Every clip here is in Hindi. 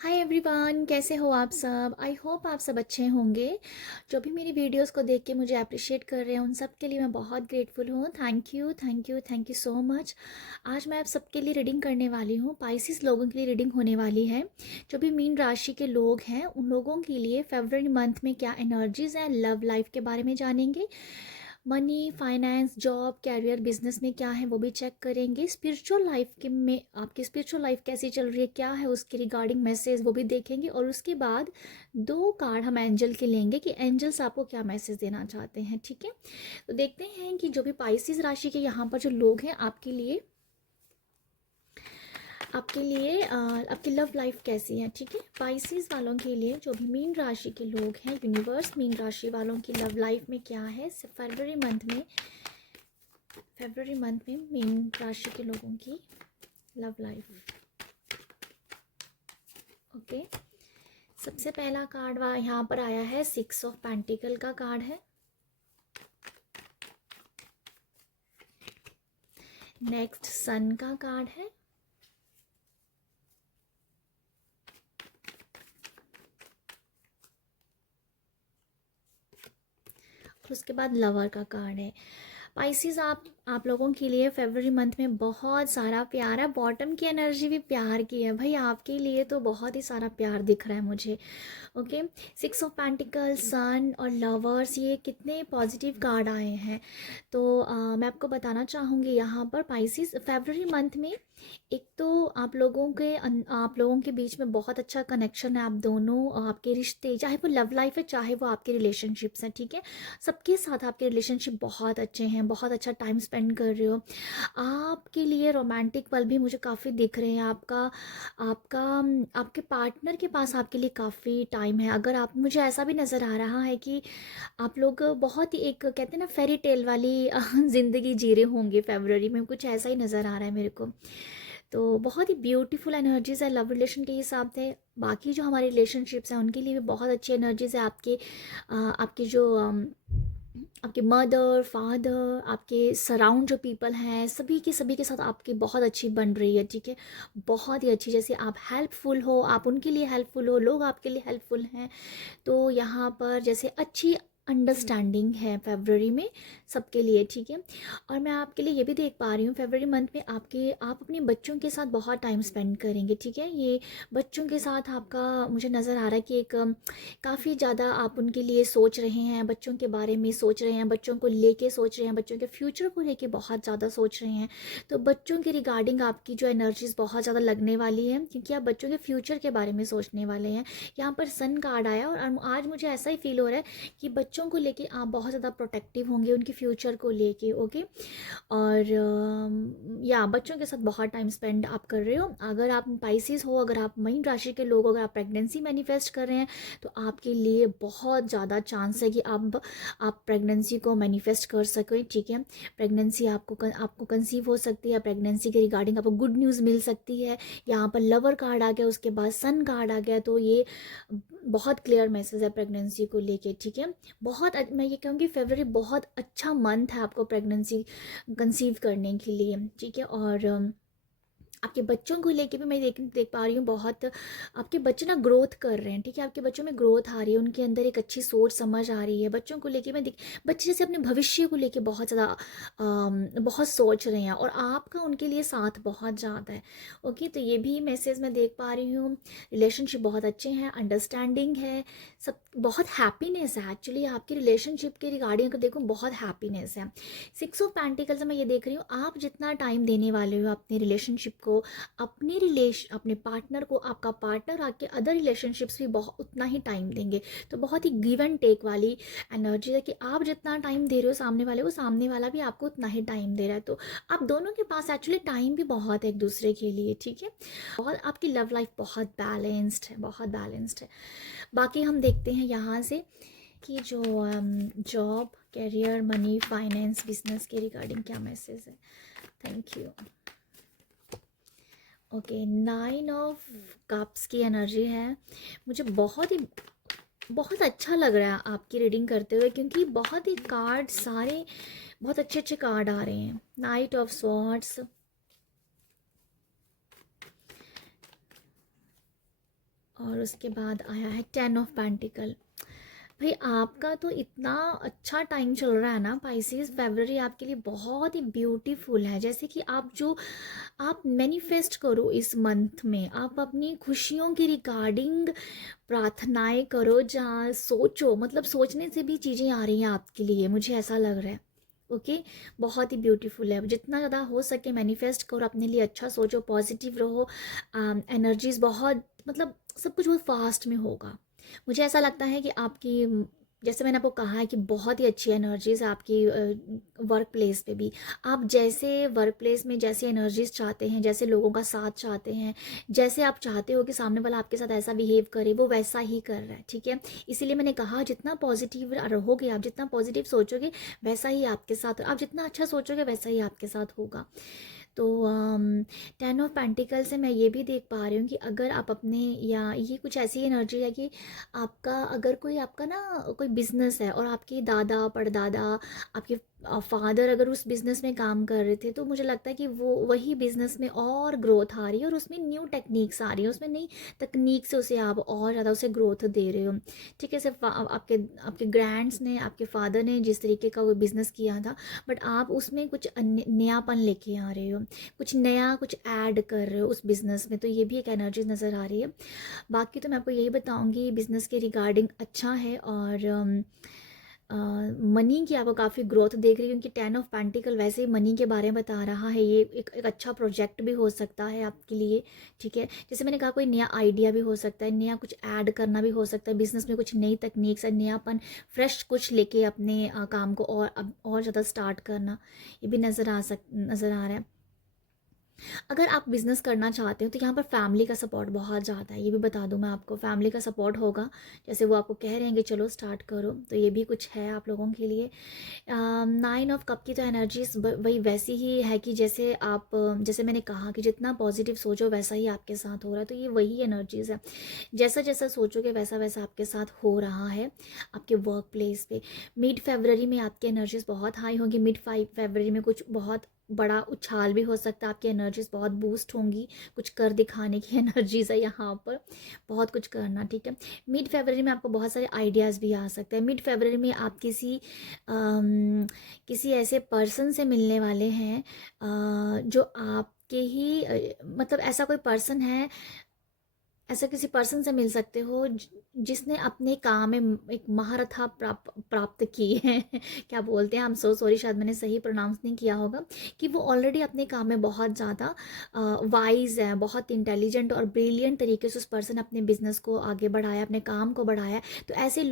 हाय एवरीवन, कैसे हो आप सब। आई होप आप सब अच्छे होंगे। जो भी मेरी वीडियोस को देख के मुझे अप्रिशिएट कर रहे हैं उन सब के लिए मैं बहुत ग्रेटफुल हूँ। Thank you thank you thank you so much. आज मैं आप सबके लिए रीडिंग करने वाली हूँ। पाइसिस लोगों के लिए रीडिंग होने वाली है। जो भी मीन राशि के लोग हैं उन लोगों के लिए फरवरी मंथ में क्या एनर्जीज हैं, लव लाइफ के बारे में जानेंगे। Money, finance, job, career, business में क्या है वो भी चेक करेंगे। स्पिरिचुअल लाइफ के में आपकी स्पिरिचुअल लाइफ कैसी चल रही है, क्या है उसके रिगार्डिंग मैसेज वो भी देखेंगे। और उसके बाद दो कार्ड हम एंजल के लेंगे कि एंजल्स आपको क्या मैसेज देना चाहते हैं। ठीक है, तो देखते हैं कि जो भी पाइसिस राशि के यहाँ पर जो लोग हैं आपकी लव लाइफ कैसी है। ठीक है, पाइसिस वालों के लिए जो भी मीन राशि के लोग हैं, यूनिवर्स मीन राशि वालों की लव लाइफ में क्या है फरवरी मंथ में मीन राशि के लोगों की लव लाइफ। ओके, सबसे पहला कार्ड यहाँ पर आया है 6 ऑफ पेंटिकल का कार्ड है। नेक्स्ट सन का कार्ड है। और उसके बाद लवर का कार्ड है। पाइसिस आप लोगों के लिए फरवरी मंथ में बहुत सारा प्यार है। बॉटम की एनर्जी भी प्यार की है भाई, आपके लिए तो बहुत ही सारा प्यार दिख रहा है मुझे। ओके, 6 ऑफ पेंटिकल, सन और लवर्स, ये कितने पॉजिटिव कार्ड आए हैं। तो मैं आपको बताना चाहूँगी यहाँ पर पाइसिस फरवरी मंथ में एक तो आप लोगों के बीच में बहुत अच्छा कनेक्शन है। आप दोनों आपके रिश्ते, चाहे वो लव लाइफ है चाहे वो आपके रिलेशनशिप्स हैं, ठीक है, सबके साथ आपके रिलेशनशिप बहुत अच्छे हैं, बहुत अच्छा टाइम स्पेंड कर रहे हो। आपके लिए रोमांटिक पल भी मुझे काफ़ी दिख रहे हैं। आपका आपके पार्टनर के पास आपके लिए काफ़ी टाइम है। अगर आप, मुझे ऐसा भी नज़र आ रहा है कि आप लोग बहुत ही एक कहते हैं ना फेरी टेल वाली ज़िंदगी जी रहे होंगे फरवरी में, कुछ ऐसा ही नज़र आ रहा है मेरे को। तो बहुत ही ब्यूटीफुल एनर्जीज है लव रिलेशन के हिसाब से। बाकी जो हमारे रिलेशनशिप्स हैं उनके लिए भी बहुत अच्छी एनर्जीज है। आपके जो आपके मदर फादर, आपके सराउंड जो पीपल हैं, सभी के साथ आपकी बहुत अच्छी बन रही है। ठीक है, बहुत ही अच्छी, जैसे आप हेल्पफुल हो, आप उनके लिए हेल्पफुल हो, लोग आपके लिए हेल्पफुल हैं। तो यहाँ पर जैसे अच्छी अंडरस्टैंडिंग है फरवरी में सबके लिए। ठीक है, और मैं आपके लिए ये भी देख पा रही हूँ फरवरी मंथ में आप अपने बच्चों के साथ बहुत टाइम स्पेंड करेंगे। ठीक है, ये बच्चों के साथ आपका मुझे नज़र आ रहा है कि एक काफ़ी ज़्यादा आप उनके लिए सोच रहे हैं, बच्चों के बारे में सोच रहे हैं, बच्चों को लेके सोच रहे हैं, बच्चों के फ्यूचर को लेके बहुत ज़्यादा सोच रहे हैं। तो बच्चों के रिगार्डिंग आपकी जो एनर्जीज बहुत ज़्यादा लगने वाली है, क्योंकि आप बच्चों के फ्यूचर के बारे में सोचने वाले हैं। यहाँ पर सन कार्ड आया और आज मुझे ऐसा ही फील हो रहा है कि बच्चों को लेके आप बहुत ज़्यादा प्रोटेक्टिव होंगे उनके फ्यूचर को लेके। ओके, और या बच्चों के साथ बहुत टाइम स्पेंड आप कर रहे हो। अगर आप पाइसिस हो, अगर आप मीन राशि के लोग हो, अगर आप प्रेगनेंसी मैनिफेस्ट कर रहे हैं तो आपके लिए बहुत ज़्यादा चांस है कि आप प्रेगनेंसी को मैनिफेस्ट कर सकें। ठीक है, प्रेगनेंसी आपको कंसीव हो सकती है, प्रेगनेंसी के रिगार्डिंग आपको गुड न्यूज़ मिल सकती है। यहाँ पर लवर कार्ड आ गया, उसके बाद सन कार्ड आ गया, तो ये बहुत क्लियर मैसेज है प्रेगनेंसी को लेके। ठीक है, मैं ये कहूँगी फरवरी बहुत अच्छा मंथ है आपको प्रेगनेंसी कंसीव करने के लिए। ठीक है, और आपके बच्चों को लेके भी मैं देख पा रही हूँ बहुत आपके बच्चे ना ग्रोथ कर रहे हैं। ठीक है, आपके बच्चों में ग्रोथ आ रही है, उनके अंदर एक अच्छी सोच समझ आ रही है। बच्चों को लेके बच्चे जैसे अपने भविष्य को लेके बहुत ज़्यादा बहुत सोच रहे हैं और आपका उनके लिए साथ बहुत ज़्यादा है। ओके, तो ये भी मैसेज मैं देख पा रही हूँ। रिलेशनशिप बहुत अच्छे हैं, अंडरस्टैंडिंग है, सब बहुत हैप्पीनेस है। एक्चुअली आपकी रिलेशनशिप के रिगार्डिंग अगर देखो बहुत हैप्पीनेस है। 6 ऑफ पेंटिकल्स में ये देख रही हूँ, आप जितना टाइम देने वाले हो अपने रिलेशनशिप को, अपने पार्टनर को, आपका पार्टनर आके अदर रिलेशनशिप्स भी बहुत उतना ही टाइम देंगे। तो बहुत ही गिव एंड टेक वाली एनर्जी है कि आप जितना टाइम दे रहे हो सामने वाले को, सामने वाला भी आपको उतना ही टाइम दे रहा है। तो आप दोनों के पास एक्चुअली टाइम भी बहुत है एक दूसरे के लिए। ठीक है, बहुत आपकी लव लाइफ बहुत बैलेंस्ड है, बहुत बैलेंस्ड है। बाकी हम देखते हैं यहाँ से कि जो job, career, money, finance, business के रिगार्डिंग क्या मैसेज है। Thank you. Okay, 9 of cups की एनर्जी है। मुझे बहुत अच्छा लग रहा है आपकी रीडिंग करते हुए, क्योंकि बहुत ही कार्ड सारे बहुत अच्छे अच्छे कार्ड आ रहे हैं। नाइट ऑफ स्वॉर्ड्स, और उसके बाद आया है 10 ऑफ पेंटिकल। भाई आपका तो इतना अच्छा टाइम चल रहा है ना पाइसेस, फेब्रवरी आपके लिए बहुत ही ब्यूटीफुल है। जैसे कि आप मैनिफेस्ट करो इस मंथ में, आप अपनी खुशियों की रिगार्डिंग प्रार्थनाएं करो, जहाँ सोचो, मतलब सोचने से भी चीज़ें आ रही हैं आपके लिए, मुझे ऐसा लग रहा है। ओके, बहुत ही ब्यूटीफुल है। जितना ज़्यादा हो सके मैनिफेस्ट करो, अपने लिए अच्छा सोचो, पॉजिटिव रहो। एनर्जीज बहुत, मतलब सब कुछ बहुत फास्ट में होगा। मुझे ऐसा लगता है कि आपकी, जैसे मैंने आपको कहा है कि बहुत ही अच्छी एनर्जीज आपकी वर्क प्लेस पे भी। आप जैसे वर्क प्लेस में जैसी एनर्जीज चाहते हैं, जैसे लोगों का साथ चाहते हैं, जैसे आप चाहते हो कि सामने वाला आपके साथ ऐसा बिहेव करे, वो वैसा ही कर रहा है, ठीक है। इसीलिए मैंने कहा जितना पॉजिटिव रहोगे आप, जितना पॉजिटिव सोचोगे वैसा ही आपके साथ, आप जितना अच्छा सोचोगे वैसा ही आपके साथ होगा। तो 10 ऑफ पेंटिकल से मैं ये भी देख पा रही हूँ कि अगर आप अपने, या ये कुछ ऐसी एनर्जी है कि आपका, अगर कोई आपका ना कोई बिजनेस है और आपके दादा परदादा, आपके फादर अगर उस बिज़नेस में काम कर रहे थे, तो मुझे लगता है कि वो वही बिज़नेस में और ग्रोथ आ रही है, और उसमें न्यू टेक्निक्स आ रही है, उसमें नई तकनीक से उसे आप और ज़्यादा उसे ग्रोथ दे रहे हो, ठीक है। सिर्फ आपके आपके ग्रैंड्स ने, आपके फादर ने जिस तरीके का वो बिज़नेस किया था, बट आप उसमें कुछ नयापन लेके आ रहे हो, कुछ नया कुछ ऐड कर रहे हो उस बिज़नेस में, तो ये भी एक एनर्जी नज़र आ रही है। बाकी तो मैं आपको यही बताऊंगी, बिज़नेस के रिगार्डिंग अच्छा है, और मनी की आपको काफ़ी ग्रोथ देख रही हूँ कि 10 ऑफ पेंटिकल वैसे ही मनी के बारे में बता रहा है। ये एक अच्छा प्रोजेक्ट भी हो सकता है आपके लिए, ठीक है। जैसे मैंने कहा, कोई नया आइडिया भी हो सकता है, नया कुछ ऐड करना भी हो सकता है बिजनेस में, कुछ नई तकनीक से नयापन, फ्रेश कुछ लेके अपने काम को और ज़्यादा स्टार्ट करना, ये भी नज़र आ रहा है। अगर आप बिज़नेस करना चाहते हो तो यहाँ पर फैमिली का सपोर्ट बहुत ज़्यादा है, ये भी बता दूँ मैं आपको, फैमिली का सपोर्ट होगा। जैसे वो आपको कह रहे हैं कि चलो स्टार्ट करो, तो ये भी कुछ है आप लोगों के लिए। 9 ऑफ कप की तो एनर्जीज वही वैसी ही है कि जैसे आप, जैसे मैंने कहा कि जितना पॉजिटिव सोचो वैसा ही आपके साथ हो रहा है, तो ये वही एनर्जीज है। जैसा जैसा सोचोगे वैसा वैसा आपके साथ हो रहा है आपके वर्क प्लेस पे। मिड फेबररी में आपकी एनर्जीज बहुत हाई होंगी, मिड फेबररी में कुछ बहुत बड़ा उछाल भी हो सकता है, आपकी एनर्जीज बहुत बूस्ट होंगी, कुछ कर दिखाने की एनर्जीज है यहाँ पर, बहुत कुछ करना, ठीक है। मिड फेबररी में आपको बहुत सारे आइडियाज़ भी आ सकते हैं। मिड फेबररी में आप किसी ऐसे पर्सन से मिलने वाले हैं जो आपके ही, मतलब ऐसा कोई पर्सन है, ऐसा किसी पर्सन से मिल सकते हो जिसने अपने काम में एक महारथा प्राप्त की है क्या बोलते हैं, हम सो सॉरी, शायद मैंने सही प्रोनाउंस नहीं किया होगा, कि वो ऑलरेडी अपने काम में बहुत ज़्यादा वाइज है, बहुत इंटेलिजेंट और ब्रिलियंट तरीके से उस पर्सन अपने बिजनेस को आगे बढ़ाया, अपने काम को बढ़ाया। तो ऐसे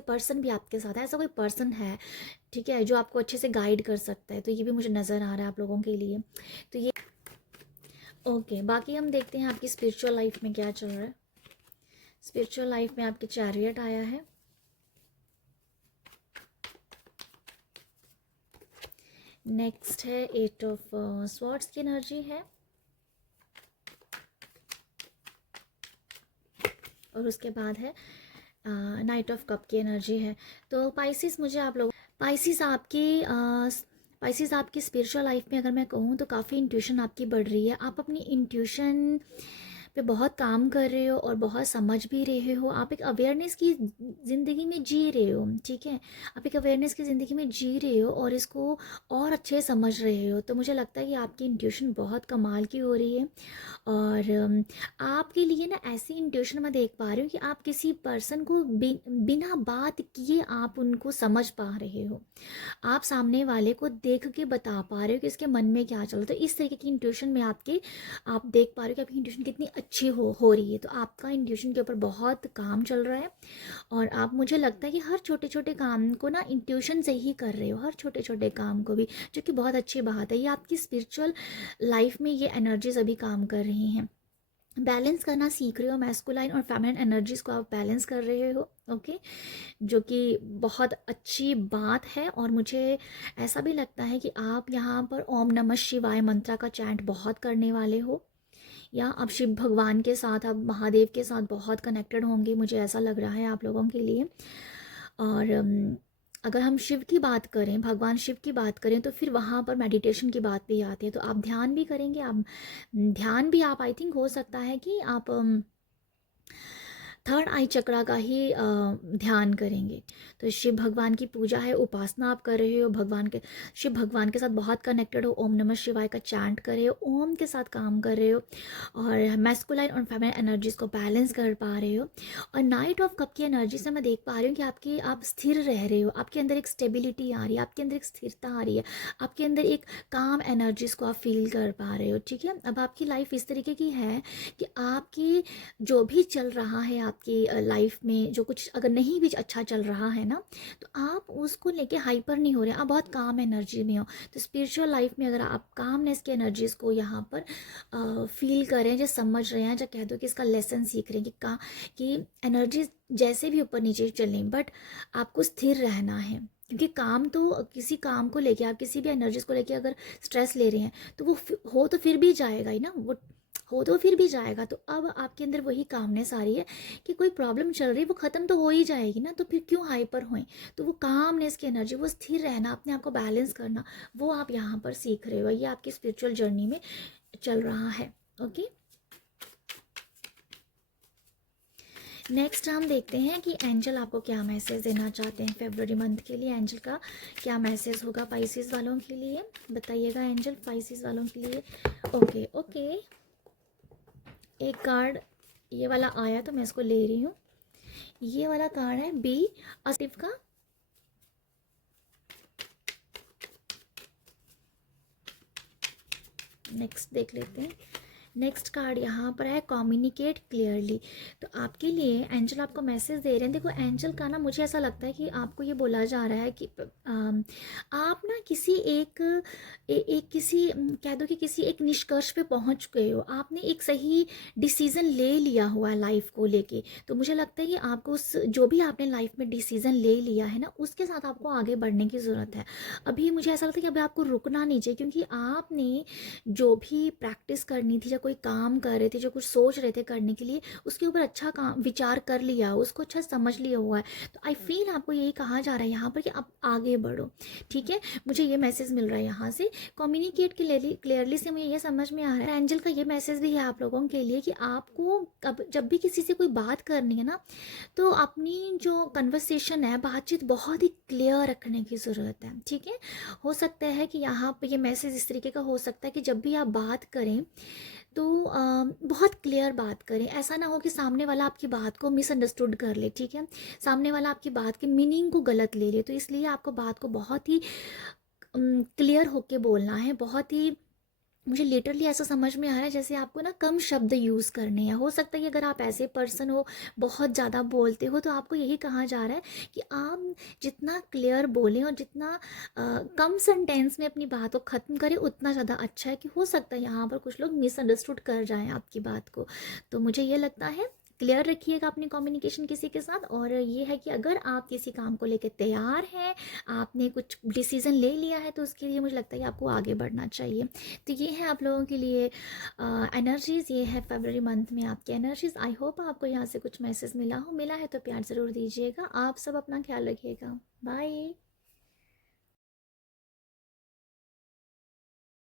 पर्सन भी आपके साथ है, ऐसा कोई पर्सन है, ठीक है, जो आपको अच्छे से गाइड कर सकता है, तो ये भी मुझे नज़र आ रहा है आप लोगों के लिए। तो ये ओके, बाकी हम देखते हैं आपकी स्पिरिचुअल लाइफ में क्या चल रहा है। स्पिरिचुअल लाइफ में आपके चैरियट आया है, नेक्स्ट है 8 ऑफ स्वॉर्ड्स की एनर्जी है, और उसके बाद है नाइट ऑफ कप की एनर्जी है। तो पाइसिस, मुझे आप लोग पाइसिस आपकी स्पिरिचुअल लाइफ में अगर मैं कहूँ तो काफ़ी इंट्यूशन आपकी बढ़ रही है। आप अपनी इंट्यूशन पे बहुत काम कर रहे हो और बहुत समझ भी रहे हो। आप एक अवेयरनेस की ज़िंदगी में जी रहे हो, ठीक है, आप एक अवेयरनेस की ज़िंदगी में जी रहे हो और इसको और अच्छे से समझ रहे हो। तो मुझे लगता है कि आपकी इंट्यूशन बहुत कमाल की हो रही है, और आपके लिए ना ऐसी इंट्यूशन मैं देख पा रही हूँ कि आप किसी पर्सन को बिना बात किए आप उनको समझ पा रहे हो, आप सामने वाले को देख के बता पा रहे हो कि इसके मन में क्या चल रहा है। तो इस तरीके की इंट्यूशन में आप देख पा रहे हो कि आपकी इंट्यूशन कितनी अच्छी हो रही है। तो आपका इंट्यूशन के ऊपर बहुत काम चल रहा है, और आप, मुझे लगता है कि हर छोटे छोटे काम को ना इंट्यूशन से ही कर रहे हो, हर छोटे छोटे काम को भी, जो कि बहुत अच्छी बात है। ये आपकी स्पिरिचुअल लाइफ में ये एनर्जीज अभी काम कर रही हैं। बैलेंस करना सीख रहे हो, मैस्कुलाइन और फेमिनिन एनर्जीज को आप बैलेंस कर रहे हो, ओके, जो कि बहुत अच्छी बात है। और मुझे ऐसा भी लगता है कि आप यहाँ पर ओम नमः शिवाय मंत्रा का चैंट बहुत करने वाले हो, या आप शिव भगवान के साथ, आप महादेव के साथ बहुत कनेक्टेड होंगे, मुझे ऐसा लग रहा है आप लोगों के लिए। और अगर हम शिव की बात करें, भगवान शिव की बात करें, तो फिर वहाँ पर मेडिटेशन की बात भी आती है। तो आप ध्यान भी करेंगे, आप ध्यान भी, आप आई थिंक हो सकता है कि आप थर्ड आई चक्रा का ही ध्यान करेंगे। तो शिव भगवान की पूजा है, उपासना आप कर रहे हो, भगवान के शिव भगवान के साथ बहुत कनेक्टेड हो, ओम नमः शिवाय का चैंट कर रहे हो, ओम के साथ काम कर रहे हो और मैस्कुलाइन और फेमिनिन एनर्जीज को बैलेंस कर पा रहे हो। और नाइट ऑफ कप की एनर्जी से मैं देख पा रही हूँ कि आप स्थिर रह रहे हो, आपके अंदर एक स्टेबिलिटी आ रही है, आपके अंदर एक स्थिरता आ रही है, आपके अंदर एक काम एनर्जीज को आप फील कर पा रहे हो। ठीक है, अब आपकी लाइफ इस तरीके की है कि आपकी जो भी चल रहा है आपकी लाइफ में, जो कुछ अगर नहीं भी अच्छा चल रहा है ना, तो आप उसको लेके हाइपर नहीं हो रहे, आप बहुत काम एनर्जी में हो। तो स्पिरिचुअल लाइफ में अगर आप कामनेस की एनर्जीज को यहाँ पर फील करें, जो समझ रहे हैं, जो कह दो कि इसका लेसन सीख रहे हैं कि एनर्जी जैसे भी ऊपर नीचे चलें, बट आपको स्थिर रहना है। क्योंकि काम तो, किसी काम को लेके आप किसी भी एनर्जीज को लेके अगर स्ट्रेस ले रहे हैं तो वो हो तो फिर भी जाएगा ही ना, वो हो तो फिर भी जाएगा। तो अब आपके अंदर वही कामनेस आ रही है कि कोई प्रॉब्लम चल रही है, वो ख़त्म तो हो ही जाएगी ना, तो फिर क्यों हाइपर होएं। तो वो कामनेस की एनर्जी, वो स्थिर रहना, अपने आप को बैलेंस करना, वो आप यहाँ पर सीख रहे हो। ये आपकी स्पिरिचुअल जर्नी में चल रहा है। ओके, नेक्स्ट हम देखते हैं कि एंजल आपको क्या मैसेज देना चाहते हैं फरवरी मंथ के लिए। एंजल का क्या मैसेज होगा पाइसेस वालों के लिए, बताइएगा एंजल पाइसेस वालों के लिए। ओके ओके, एक कार्ड ये वाला आया तो मैं इसको ले रही हूँ। ये वाला कार्ड है बी असटिव का। नेक्स्ट देख लेते हैं। नेक्स्ट कार्ड यहाँ पर है कम्युनिकेट क्लियरली। तो आपके लिए एंजल आपको मैसेज दे रहे हैं। देखो एंजल का ना, मुझे ऐसा लगता है कि आपको ये बोला जा रहा है कि आप ना किसी एक किसी कह दो कि किसी एक निष्कर्ष पे पहुँच गए हो, आपने एक सही डिसीज़न ले लिया हुआ है लाइफ को लेके। तो मुझे लगता है कि आपको उस जो भी आपने लाइफ में डिसीज़न ले लिया है ना, उसके साथ आपको आगे बढ़ने की ज़रूरत है। अभी मुझे ऐसा लगता है कि अभी आपको रुकना नहीं चाहिए, क्योंकि आपने जो भी प्रैक्टिस करनी थी, या कोई काम कर रहे थे, जो कुछ सोच रहे थे करने के लिए, उसके ऊपर अच्छा काम विचार कर लिया, उसको अच्छा समझ लिया हुआ है। तो आई फील आपको यही कहा जा रहा है यहाँ पर कि आप आगे बढ़ो। ठीक है, मुझे ये मैसेज मिल रहा है यहाँ से। कम्युनिकेट क्लियरली से मुझे ये समझ में आ रहा है। एंजल का ये मैसेज भी है आप लोगों के लिए कि आपको जब भी किसी से कोई बात करनी है ना, तो अपनी जो कन्वर्सेशन है, बातचीत बहुत ही क्लियर रखने की ज़रूरत है। ठीक है, हो सकता है कि यहाँ पे ये मैसेज इस तरीके का हो सकता है कि जब भी आप बात करें तो बहुत क्लियर बात करें। ऐसा ना हो कि सामने वाला आपकी बात को मिसअंडरस्टूड कर ले। ठीक है, सामने वाला आपकी बात के मीनिंग को गलत ले ले। तो इसलिए आपको बात को बहुत ही क्लियर होके बोलना है। बहुत ही, मुझे लिटरली ऐसा समझ में आ रहा है जैसे आपको ना कम शब्द यूज़ करने हैं। हो सकता है कि अगर आप ऐसे पर्सन हो, बहुत ज़्यादा बोलते हो, तो आपको यही कहा जा रहा है कि आप जितना क्लियर बोलें और जितना कम सेंटेंस में अपनी बात को ख़त्म करें, उतना ज़्यादा अच्छा है। कि हो सकता है यहाँ पर कुछ लोग मिसअंडरस्टूड कर जाएं आपकी बात को। तो मुझे ये लगता है क्लियर रखिएगा अपनी कम्युनिकेशन किसी के साथ। और ये है कि अगर आप किसी काम को लेकर तैयार हैं, आपने कुछ डिसीज़न ले लिया है, तो उसके लिए मुझे लगता है कि आपको आगे बढ़ना चाहिए। तो ये है आप लोगों के लिए एनर्जीज़, ये है फरवरी मंथ में आपकी एनर्जीज़। आई होप आपको यहाँ से कुछ मैसेज मिला हो। मिला है तो प्यार ज़रूर दीजिएगा। आप सब अपना ख्याल रखिएगा। बाय।